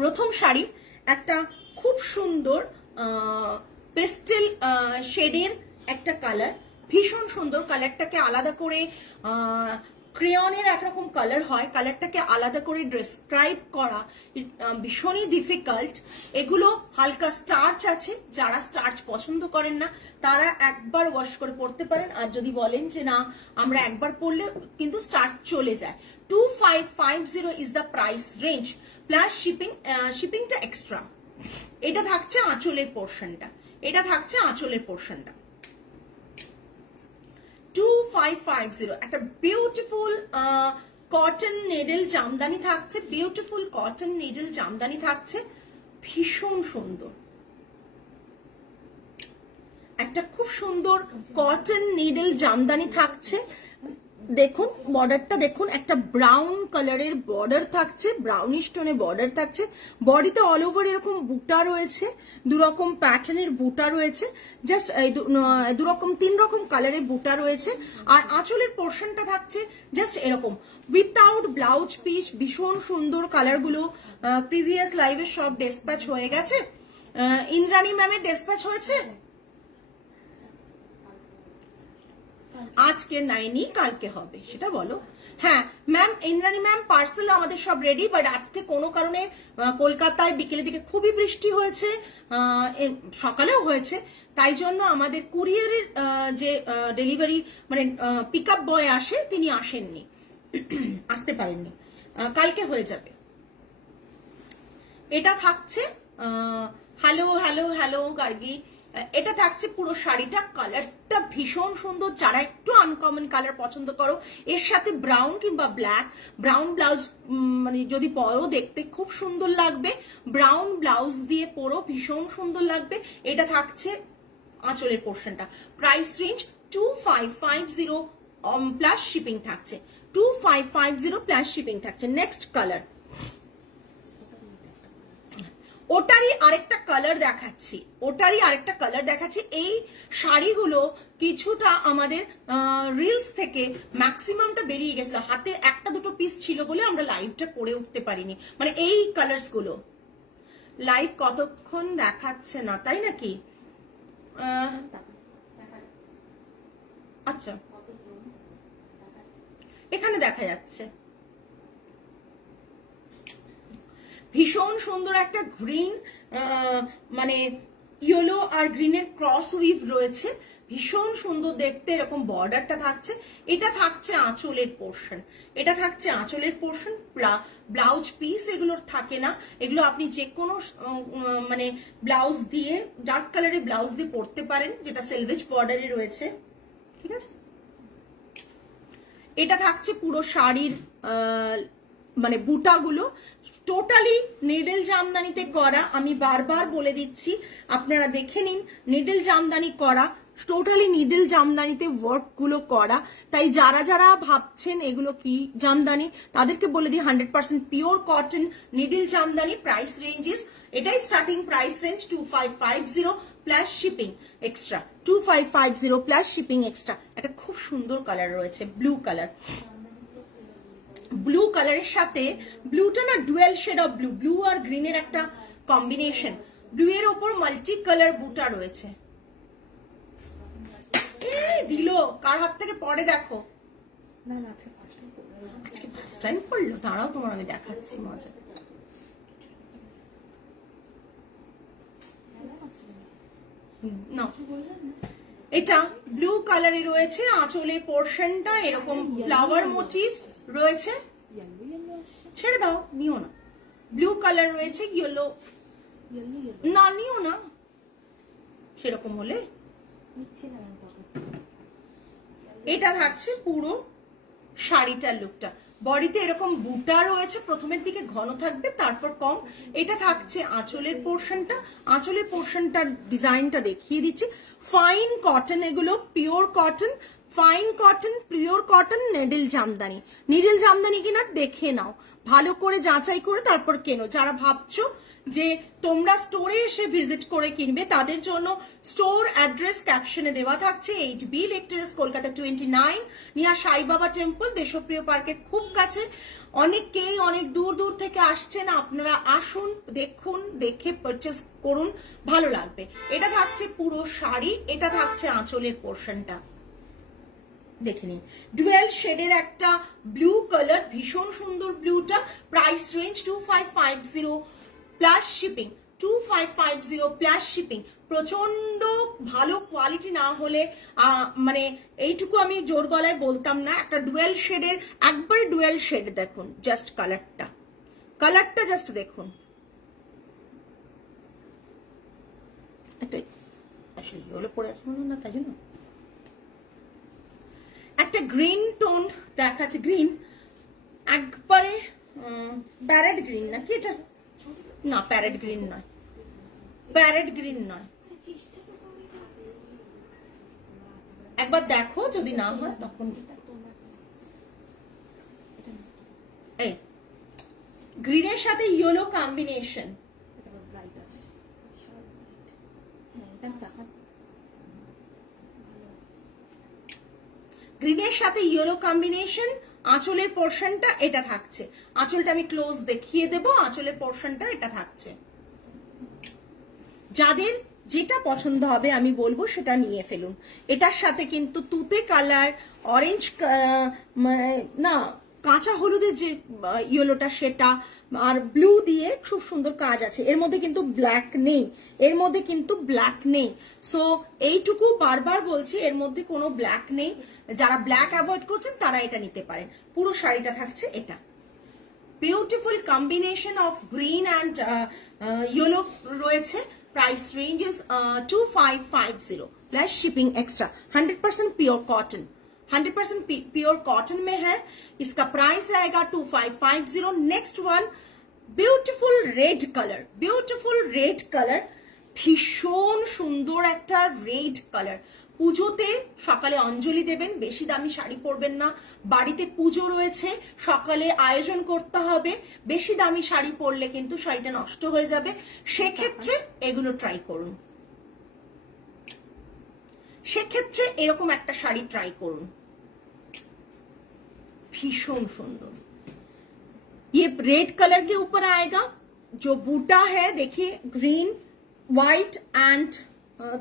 প্রথম শাড়ি একটা খুব সুন্দর পেস্টেল শেডের একটা কালার, ভীষণ সুন্দর। কালারটাকে আলাদা করে ক্রেয়নের একরকম কালার হয়, কালারটাকে আলাদা করে ডেসক্রাইব করা ভীষণই ডিফিকাল্ট। এগুলো হালকা স্টার্চ আছে, যারা স্টার্চ পছন্দ করেন না তারা একবার ওয়াশ করে পরতে পারেন, আর যদি বলেন যে না আমরা একবার পরলে কিন্তু স্টার্চ চলে যায়। 2550 is the price range plus shipping, শিপিংটা এক্সট্রা। এটা থাকছে আঁচলের পোর্শনটা, এটা থাকছে আঁচলের পোর্শনটা। 2550 একটা বিউটিফুল কটন নিডল জামদানি থাকছে, বিউটিফুল কটন নিডল জামদানি থাকছে, ভীষণ সুন্দর একটা খুব সুন্দর কটন নিডল জামদানি থাকছে। দেখুন বর্ডারটা দেখুন, একটা ব্রাউন কালারের বর্ডার থাকছে, ব্রাউনিশ টোনে বর্ডার থাকছে। বডিতে অল ওভার এরকম বুটা রয়েছে, দুরকম প্যাটার্নের বুটা রয়েছে, জাস্ট দুরকম 3 রকম কালারের বুটা রয়েছে। আর আঁচলের পোর্শনটা থাকছে জাস্ট এরকম উইথাউট ব্লাউজ পিস। ভীষণ সুন্দর কালারগুলো। প্রিভিয়াস লাইভে সব ডেসপ্যাচ হয়ে গেছে। ইন্দ্রাণী ম্যামের ডেসপ্যাচ হয়েছে, আজকে নাইনি কালকে হবে, সেটা বলো। হ্যাঁ ম্যাম, ইন্দ্রাণী ম্যাম পার্সেল আমাদের সব রেডি, বাট আজকে কোনো কারণে কলকাতায় বিকেলের দিকে খুবই বৃষ্টি হয়েছে, সকালেও হয়েছে, তাই জন্য আমাদের কুরিয়ারের যে ডেলিভারি মানে পিক আপ বয় আসে তিনি আসেননি, আসতে পারেননি, কালকে হয়ে যাবে। এটা থাকছে হ্যালো হ্যালো হ্যালো গার্গী, এটা থাকছে পুরো শাড়িটা। কালারটা ভীষণ সুন্দর, যারা একটু আনকমন কালার পছন্দ করো, এর সাথে ব্রাউন কিংবা ব্ল্যাক, ব্রাউন ব্লাউজ মানে যদি পরো দেখতে খুব সুন্দর লাগবে, ব্রাউন ব্লাউজ দিয়ে পরো ভীষণ সুন্দর লাগবে। এটা থাকছে আঁচলের পোর্শনটা। প্রাইস রেঞ্জ 2550 প্লাস শিপিং থাকছে, 2550 প্লাস শিপিং থাকছে। নেক্সট কালার, ওটারই আরেকটা কালার দেখাচ্ছি, ওটারই আরেকটা কালার দেখাচ্ছি। এই শাড়িগুলো কিছুটা আমাদের রিলস থেকে ম্যাক্সিমামটা বেরিয়ে গেছিল, হাতে একটা দুটো পিস ছিল বলে আমরা লাইভটা করে উঠতে পারিনি। মানে এই কালার্স গুলো লাইভ কতক্ষণ দেখাচ্ছে না, তাই নাকি? আচ্ছা এখানে দেখা যাচ্ছে। ভীষণ সুন্দর একটা গ্রিন মানে ইয়েলো আর গ্রিনের ক্রস উইভ রয়েছে, ভীষণ সুন্দর দেখতে। এরকম বর্ডারটা থাকছে, এটা থাকছে আঁচলের পোর্শন, এটা থাকছে আঁচলের পোর্শন। ব্লাউজ পিস এগুলোর থাকে না, এগুলো আপনি যে কোনো মানে ব্লাউজ দিয়ে, ডার্ক কালারের ব্লাউজ দিয়ে পরতে পারেন, যেটা সেলভেজ বর্ডারে রয়েছে, ঠিক আছে। এটা থাকছে পুরো শাড়ির মানে বুটাগুলো টোটালি নিডল জামদানিতে করা। আমি বারবার বলে দিচ্ছি, আপনারা দেখে নিন, নিডল জামদানি করা, টোটালি নিডল জামদানিতে ওয়ার্ক গুলো করা। তাই যারা যারা ভাবছেন এগুলো কি জামদানি, তাদেরকে বলে দিই 100% pure cotton needle Jamdani. Price range is, এটাই starting price range 2550 plus shipping extra, 2550 plus shipping extra. একটা খুব সুন্দর কালার রয়েছে, ব্লু কালার। ব্লু কালারের সাথে, ব্লুটা না dual shade of blue, blue আর গ্রিনের একটা কম্বিনেশন। ব্লু এর ওপর মাল্টি কালার বুটা রয়েছে। দিল কার হাত থেকে পরে দেখো, না না আজকে ফার্স্ট টাইম পড়লো, দাঁড়াও তোমার আমি দেখাচ্ছি মজা। না এটা ব্লু কালারে রয়েছে, আঁচলের পোর্শনটা এরকম ফ্লাওয়ার মোটিভ রয়েছে। ছেড়ে দাও, নিও না। ব্লু কালার রয়েছে, ইয়েলো না নিও না, সেরকম হলে। এটা থাকছে পুরো শাড়িটার লুকটা। বডিতে এরকম বুটা রয়েছে, প্রথমের দিকে ঘন থাকবে তারপর কম। এটা থাকছে আঁচলের পোর্শনটা, আঁচলের পোর্শনটার ডিজাইনটা দেখিয়ে দিচ্ছি। ফাইন কটন, এগুলো pure cotton, fine cotton, pure cotton, needle Jamdani. Needle Jamdani কিনা দেখে নাও, ভালো করে যাচাই করে তারপর কেনো। যারা ভাবছো যে তোমরা স্টোরে এসে ভিজিট করে কিনবে, তাদের জন্য স্টোর অ্যাড্রেস ক্যাপশনে দেওয়া থাকছে। 8B লেকটারেস, কলকাতা 29, নিয়ার সাই বাবা টেম্পল, দেশপ্রিয় পার্কের খুব কাছে। অনেকেই অনেক দূর দূর থেকে আসছেন, আপনারা আসুন, দেখুন, দেখে পারচেস করুন, ভালো লাগবে। এটা থাকছে পুরো শাড়ি, এটা থাকছে আঁচলের পোর্শনটা, দেখে নিন। ডুয়েল শেডের একটা ব্লু কালার, ভীষণ সুন্দর ব্লুটা। Price range 2550 plus shipping, 2550 plus shipping. প্রচন্ড ভালো কোয়ালিটি না হলে মানে এইটুকু আমি জোর গলায় বলতাম না। একটা ডুয়েল শেডের, একবার ডুয়েল শেড দেখুন, জাস্ট কালারটা জাস্ট দেখুন। একটা আসলে ইয়েলো পড়ে আছে মনে না, তাই জন্য একটা গ্রিন টোন দেখাচ্ছে, গ্রিন একবারে প্যারেট গ্রিন নাকি এটা? না, প্যারেট গ্রিন নয়, প্যারেট গ্রিন নয়। একবার দেখো, যদি না হয় তখন। এই গ্রিনের সাথে ইয়েলো কম্বিনেশন, গ্রিনের সাথে ইয়েলো কম্বিনেশন। আঁচলের পোর্শনটা এটা থাকছে, আঁচলটা আমি ক্লোজ দেখিয়ে দেব। আঁচলের পোর্শনটা এটা থাকছে। যাদের যেটা পছন্দ হবে আমি বলবো সেটা নিয়ে ফেলুন। এটার সাথে কিন্তু তুতে কালার, অরেঞ্জ না কাঁচা হলুদের যে ইয়েলোটা সেটা, আর ব্লু দিয়ে খুব সুন্দর কাজ আছে। এর মধ্যে কিন্তু ব্ল্যাক নেই, এর মধ্যে কিন্তু ব্ল্যাক নেই। সো এইটুকু বারবার বলছি, এর মধ্যে কোনো ব্ল্যাক নেই। যারা ব্ল্যাক অ্যাভয়েড করছেন তারা এটা নিতে পারেন। পুরো শাড়িটা থাকছে এটা। Beautiful combination of green and yellow রয়েছে। Price range is 2550 plus shipping extra. 100% pure cotton, 100% pure cotton में है। इसका प्राइस रहेगा 2550। Next one beautiful red colour, beautiful red colour, ভীষণ সুন্দর একটা রেড কালার। পুজোতে সকালে অঞ্জলি দেবেন, বেশি দামি শাড়ি পরবেন না। বাড়িতে পুজো রয়েছে, সকালে আয়োজন করতে হবে, বেশি দামি শাড়ি পরলে কিন্তু শাড়িটা নষ্ট হয়ে যাবে। সেক্ষেত্রে এগুলো ট্রাই করুন, সেক্ষেত্রে এরকম একটা শাড়ি ট্রাই করুন, ভীষণ সুন্দর। ये रेड कलर के ऊपर आएगा, जो बूटा है देखिए, ग्रीन व्हाइट एंड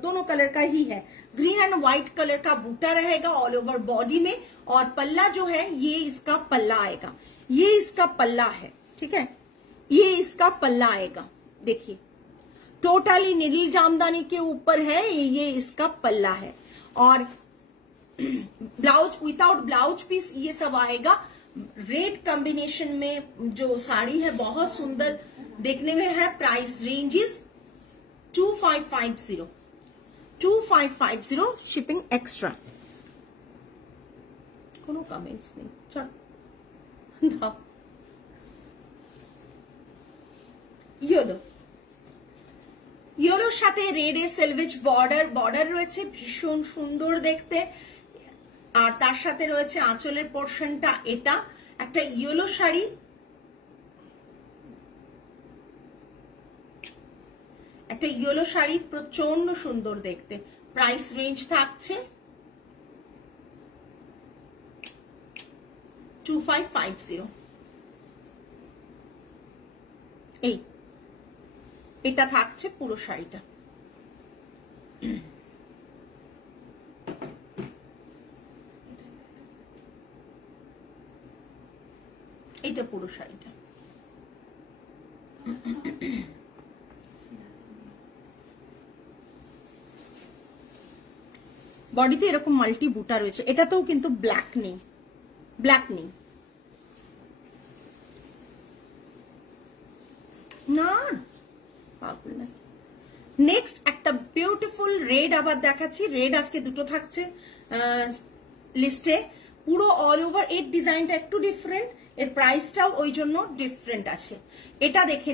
दोनों कलर का ही है। ग्रीन एंड व्हाइट कलर का बूटा रहेगा ऑल ओवर बॉडी में। और पल्ला जो है ये इसका पल्ला आएगा, ये इसका पल्ला है, ठीक है, ये इसका पल्ला आएगा। देखिए टोटली नील जामदानी के ऊपर है, ये इसका पल्ला है। और ब्लाउज विदाउट ब्लाउज पीस ये सब आएगा। रेड कॉम्बिनेशन में जो साड़ी है बहुत सुंदर देखने में है। Price range is 2550, 2550 shipping extra. কোনো কমেন্টস নেই, চল দাও। ইয়েলো, ইয়েলোর সাথে রেডে সেলভেজ বর্ডার রয়েছে, ভীষণ সুন্দর দেখতে। আর তার সাথে রয়েছে আঁচলের পোর্শনটা এটা। একটা ইয়েলো শাড়ি, একটা ইয়েলো শাড়ি প্রচন্ড সুন্দর দেখতে। প্রাইস রেঞ্জ থাকছে 2550। এই এটা থাকছে পুরো শাড়িটা। এটা পুরো শাড়িটা। বডিতে এরকম মাল্টি বুটা রয়েছে। এটাতেও কিন্তু ব্ল্যাক নেই, ব্ল্যাক নেই না, পাগল না। নেক্সট একটা বিউটিফুল রেড আবার দেখাচ্ছি। রেড আজকে দুটো থাকছে লিস্টে। পুরো অল ওভার এর ডিজাইনটা একটু ডিফারেন্ট, এর প্রাইসটাও ওই জন্য ডিফারেন্ট আছে। এটা দেখে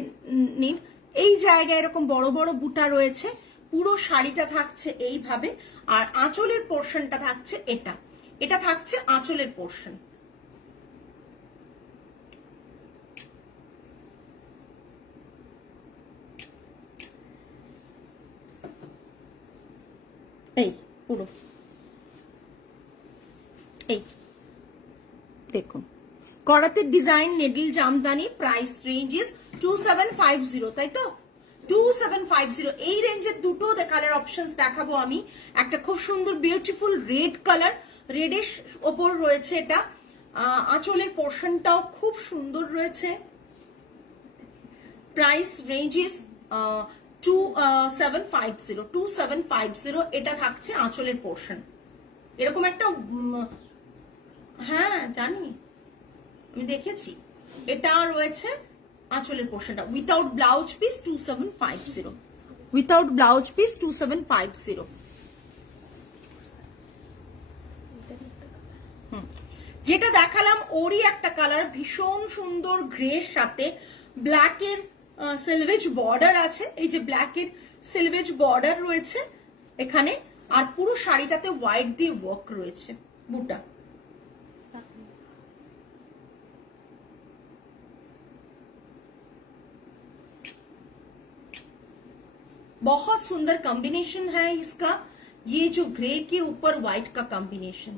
নিন, এই জায়গায় এরকম বড় বড় বুটা রয়েছে। পুরো শাড়িটা থাকছে এইভাবে। আর আঁচলের পোর্শনটা থাকছে এটা, এটা থাকছে আঁচলের পোর্শন। এই পুরো এই দেখুন, করাতে design needle Jamdani, price range is 2750, তাই তো 2750। এই রেঞ্জের দুটো কালার অপশনস দেখাবো আমি। একটা খুব সুন্দর বিউটিফুল রেড কালার, রেডের ওপর রয়েছে এটা, আঁচলের পোর্শনটাও খুব সুন্দর রয়েছে। প্রাইস রেঞ্জ ইজ 2750, এটা থাকছে আঁচলের পোর্শন। এরকম একটা, হ্যাঁ জানি, আমি দেখেছি। এটা রয়েছে আঁচলের পোর্শনটা without blouse piece 2750, without blouse piece 2750। যেটা দেখালাম ওরই একটা কালার, ভীষণ সুন্দর গ্রের সাথে ব্ল্যাকের সিলভেজ বর্ডার আছে। এই যে ব্ল্যাকের সিলভেজ বর্ডার রয়েছে এখানে, আর পুরো শাড়িটাতে হোয়াইট দিয়ে ওয়ার্ক রয়েছে বুটা। बहुत सुंदर कॉम्बिनेशन है इसका, ये जो ग्रे के ऊपर व्हाइट का कॉम्बिनेशन,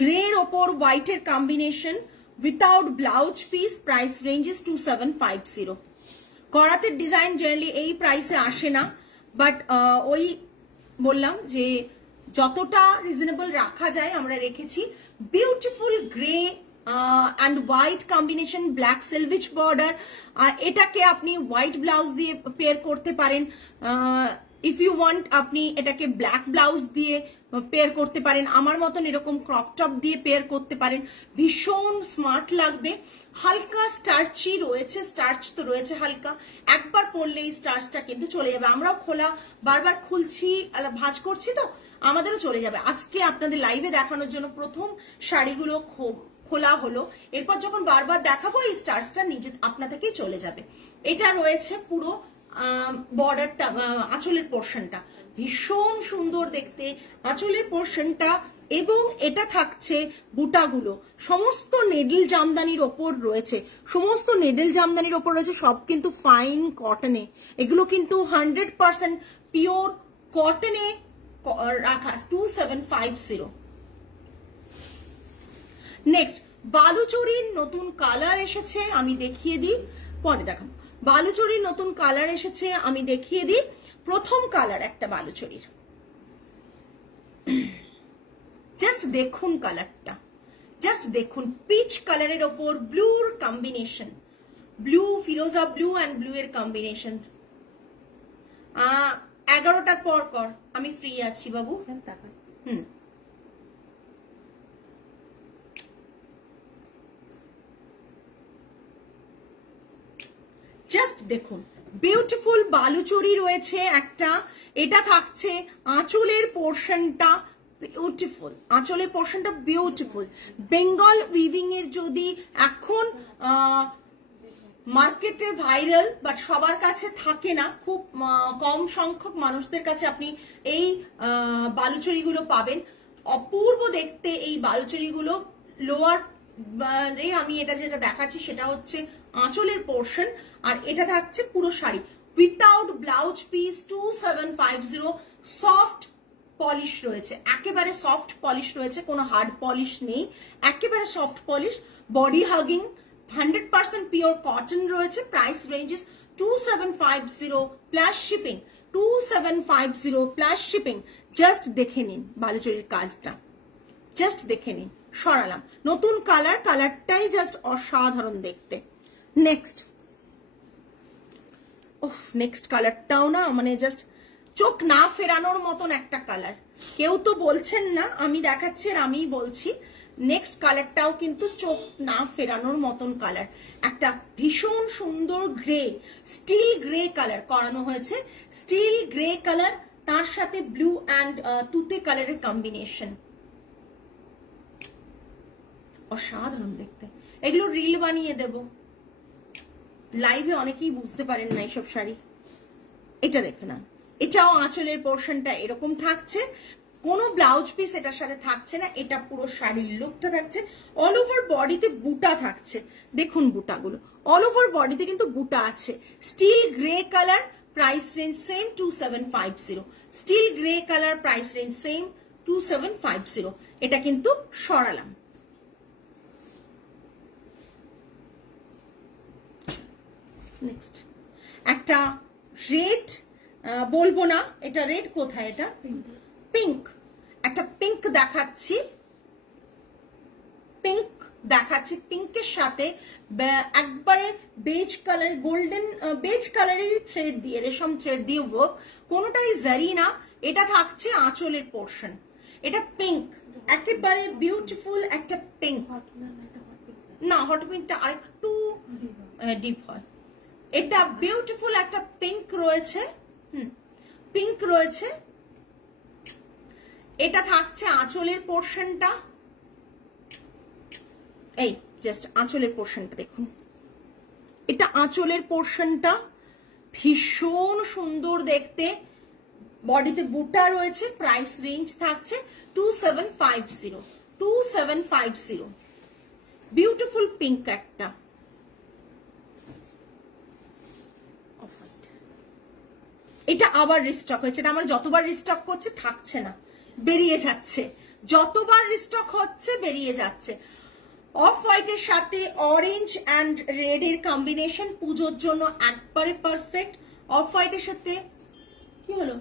ग्रेर ওপর হোয়াইটের combination without blouse piece, price range is 2750। করাতে ডিজাইন জেনারেলি এই প্রাইসে আসে না, বাট ওই বললাম যে যতটা রিজনেবল রাখা যায় আমরা রেখেছি। Beautiful grey and white combination, black selvedge border, এটাকে আপনি হোয়াইট ব্লাউজ দিয়ে পেয়ার করতে পারেন। ইফ ইউ ওয়ান্ট আপনি এটাকে ব্ল্যাক ব্লাউজ দিয়ে পেয়ার করতে পারেন, আমার মতন এরকম ক্রপ টপ দিয়ে পেয়ার করতে পারেন, ভীষণ স্মার্ট লাগবে। হালকা স্টার্চি রয়েছে, স্টার্চ তো রয়েছে হালকা, একবার পরলে এই স্টার্চটা কিন্তু চলে যাবে। আমরাও খোলা বারবার খুলছি, ভাঁজ করছি তো আমাদেরও চলে যাবে। আজকে আপনাদের লাইভে দেখানোর জন্য প্রথম শাড়িগুলো খোলা হলো, এরপর যখন বারবার দেখাবো এই স্টার্চটা নিজে আপনা থেকেই চলে যাবে। এটা রয়েছে পুরো বর্ডারটা, আঁচলের পোর্শনটা ভীষণ সুন্দর দেখতে, আঁচলের পোর্শনটা, এবং এটা থাকছে বুটাগুলো সমস্ত নেডল জামদানির ওপর রয়েছে, সমস্ত নেডল জামদানির ওপর রয়েছে, সব কিন্তু ফাইন কটনে। এগুলো কিন্তু 100% পিওর কটনে রাখা, 2750। নেক্সট বালুচরীর নতুন কালার এসেছে, আমি দেখিয়ে দিই, পরে দেখাবো। বালুচরীর নতুন কালার এসেছে, আমি দেখিয়ে দিই। প্রথম কালার একটা বালুচরীর, জাস্ট দেখুন কালারটা, জাস্ট দেখুন, পিচ কালারের ওপর ব্লুর কম্বিনেশন, ব্লু, ফিরোজা ব্লু অ্যান্ড ব্লু এর কম্বিনেশন। 11টার পর কর, আমি ফ্রি আছি বাবু। জাস্ট দেখুন, বিউটিফুল বালুচরী রয়েছে একটা, এটা থাকছে আঁচলের পোর্শনটা বিউটিফুল, আঁচলের পোর্শনটা বিউটিফুল। বেঙ্গল উইভিং এর যদি এখন মার্কেটে ভাইরাল, বাট সবার কাছে থাকে না, খুব কম সংখ্যক মানুষদের কাছে আপনি এই বালুচরীগুলো পাবেন। অপূর্ব দেখতে এই বালুচরীগুলো। লোয়ার আমি এটা যেটা দেখাচ্ছি সেটা হচ্ছে আঁচলের পোর্শন, আর এটা থাকছে পুরো sari without blouse piece, 2750। Soft polish রয়েছে, একেবারে সফট পলিশ রয়েছে, কোনো হার্ড পলিশ নেই, একেবারে soft polish. Body hugging 100% pure cotton রয়েছে। Price range is 2750 plus shipping, 2750 plus shipping. Just দেখে নিন বালুচরীর কাজটা, জাস্ট দেখে নিন। সরালাম, নতুন কালার, কালারটাই জাস্ট অসাধারণ দেখতে। নেক্সট, নেক্সট কালারটাও না মানে জাস্ট চোখ না ফেরানোর মতন একটা কালার। কেউ তো বলছেন না, আমি দেখাচ্ছি আর আমিই বলছি। নেক্সট কালারটাও কিন্তু চোখ না ফেরানোর মতন কালার, একটা ভীষণ সুন্দর গ্রে, স্টিল গ্রে কালার করানো হয়েছে, স্টিল গ্রে কালার, তার সাথে ব্লু অ্যান্ড তুতে কালারের কম্বিনেশন, অসাধারণ দেখতে। এগুলো রিল বানিয়ে দেব, লাইভে অনেকেই বুঝতে পারেন না এইসব শাড়ি। এটা দেখে না, এটাও আঁচলের পোর্শনটা এরকম থাকছে, কোনো ব্লাউজ পিস এটার সাথে থাকছে না, এটা পুরো শাড়ির লুকটা থাকছে। অল ওভার বডিতে বুটা থাকছে, দেখুন বুটাগুলো, অল ওভার বডিতে কিন্তু বুটা আছে। Still grey colour, price range same 2750। Still grey colour, price range same 2750। এটা কিন্তু সরালাম, নেক্সট একটা রেড, বলবো না এটা রেড, কোথায় এটা, পিঙ্ক, একটা পিঙ্ক দেখাচ্ছি, পিঙ্ক দেখাচ্ছি, পিঙ্কের সাথে একবারে বেজ কালার, গোল্ডেন বেজ কালারের থ্রেড দিয়ে, রেশম থ্রেড দিয়ে ওয়ার্ক, কোনোটাই জারি না। এটা থাকছে আঁচলের পোর্শন, এটা পিঙ্ক, একেবারে বিউটিফুল একটা পিঙ্ক, না হট পিঙ্কটা আরেকটু ডিপ হয়, এটা বিউটিফুল একটা পিঙ্ক রয়েছে, পিঙ্ক রয়েছে। এটা থাকছে আঁচলের পোর্শনটা, এই জাস্ট আঁচলের পোর্শনটা দেখুন, এটা আঁচলের পোর্শনটা ভীষণ সুন্দর দেখতে, বডিতে বুটা রয়েছে, প্রাইস রেঞ্জ থাকছে 2750, 2750, বিউটিফুল পিঙ্ক একটা। এটা আবার রিস্টক হয়েছে, এটা আমার যতবার রিস্টক করছে থাকছে না, বেরিয়ে যাচ্ছে, যতবার রিস্টক হচ্ছে বেরিয়ে যাচ্ছে। অফ হোয়াইটের সাথে অরেঞ্জ অ্যান্ড রেড এর কম্বিনেশন পুজোর জন্য একবারে পারফেক্ট। অফ হোয়াইটের সাথে কি হলো,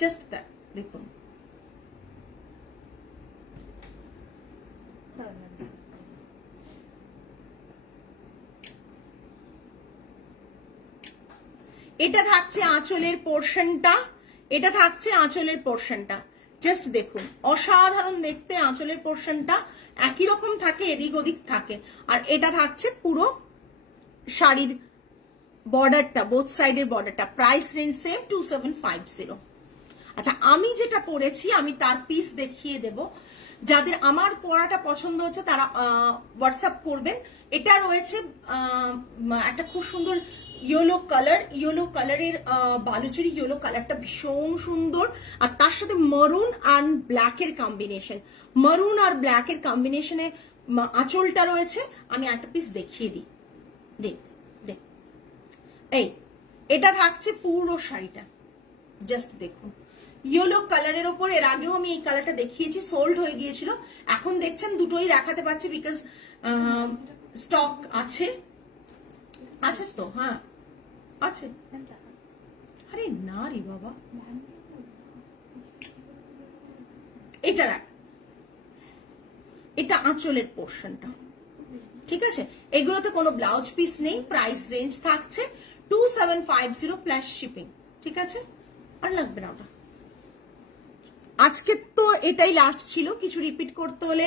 জাস্ট দ্যাট দেখুন, এটা থাকছে আঁচলের পোর্শনটা, এটা থাকছে আঁচলের পোর্শনটা, জাস্ট দেখুন অসাধারণ দেখতে। আঁচলের পোর্শনটা একই রকম থাকে, এদিক ওদিক থাকে, আর এটা থাকছে পুরো শাড়ির বর্ডারটা, বোথ সাইডের বর্ডারটা। Price range same 2750। আচ্ছা, আমি যেটা পরেছি আমি তার পিস দেখিয়ে দেব, যাদের আমার পরাটা পছন্দ হচ্ছে তারা হোয়াটসঅ্যাপ করবেন। এটা রয়েছে একটা খুব সুন্দর ইয়েলো কালার, ইয়েলো কালারের বালুচুরি, ইয়েলো কালারটা ভীষণ সুন্দর, আর তার সাথে মারুন অ্যান্ড ব্ল্যাকের কম্বিনেশন, মারুন আর ব্ল্যাকের কম্বিনেশনে আঁচলটা রয়েছে। আমি একটা পিস দেখিয়ে দিই, দেখ দেখ, এই এটা থাকছে পুরো শাড়িটা, জাস্ট দেখুন ইয়েলো কালারের ওপর। এর আগেও আমি এই কালারটা দেখিয়েছি, সোল্ড হয়ে গিয়েছিল, এখন দেখছেন দুটোই দেখাতে পারছি বিকজ স্টক আছে, আছে তো, হ্যাঁ আছে। আরে না রে বাবা, এটা দেখ, এটা আঁচলের পোর্শনটা, ঠিক আছে। এগুলোতে কোনো ব্লাউজ পিস নেই, প্রাইস রেঞ্জ থাকছে 2750 প্লাস শিপিং, ঠিক আছে। আর লাগবে না ওটা। আজকে তো এটাই লাস্ট ছিল, কিছু রিপিট করতে হলে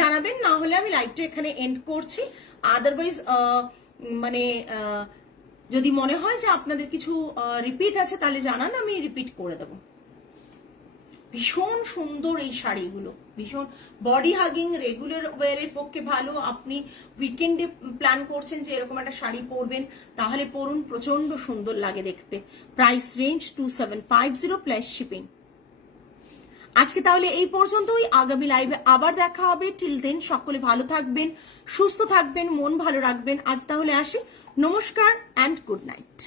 জানাবেন, না হলে আমি লাইভটা এখানে এন্ড করছি। আদারওয়াইজ মানে যদি মনে হয় যে আপনাদের কিছু রিপিট আছে তাহলে জানান, আমি রিপিট করে দেব। ভীষণ সুন্দর এই শাড়িগুলো, ভীষণ বডি হাগিং, রেগুলার ওয়ারের পক্ষে ভালো। আপনি উইকেন্ডে প্ল্যান করছেন যে এরকম একটা শাড়ি পরবেন, তাহলে পরুন, প্রচন্ড সুন্দর লাগে দেখতে। Price range 2750 plus shipping. আজকে তাহলে এই পর্যন্তই, আগামী লাইভে আবার দেখা হবে। টিল দেন সকলে ভালো থাকবেন, সুস্থ থাকবেন, মন ভালো রাখবেন। আজ তাহলে আসি, নমস্কার অ্যান্ড গুড নাইট।